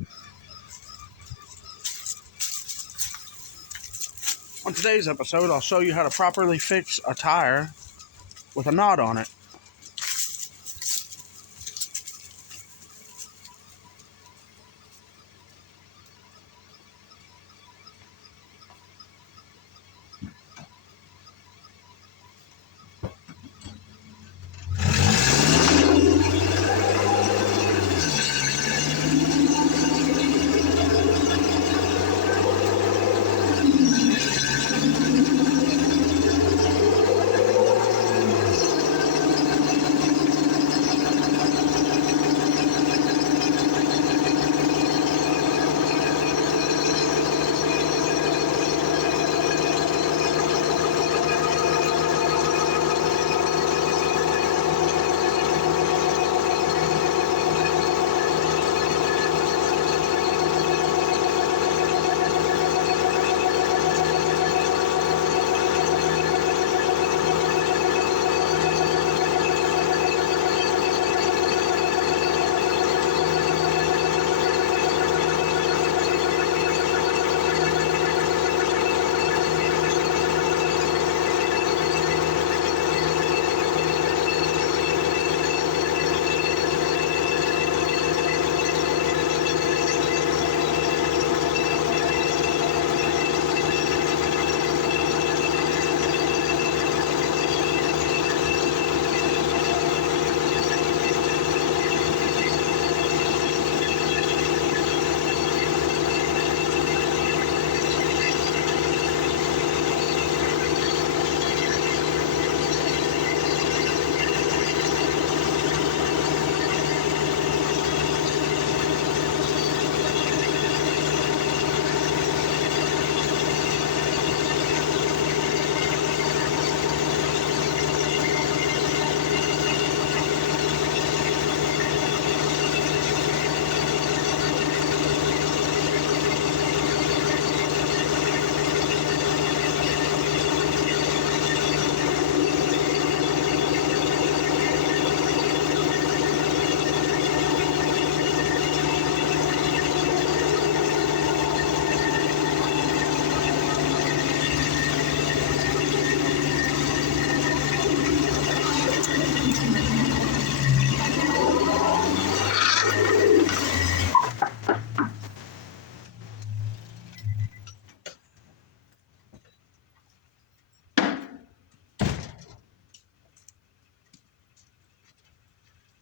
On today's episode, I'll show you how to properly fix a tire with a knot on it.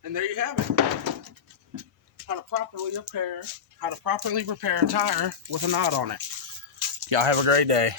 And there you have it. How to properly repair a tire with a knot on it. Y'all have a great day.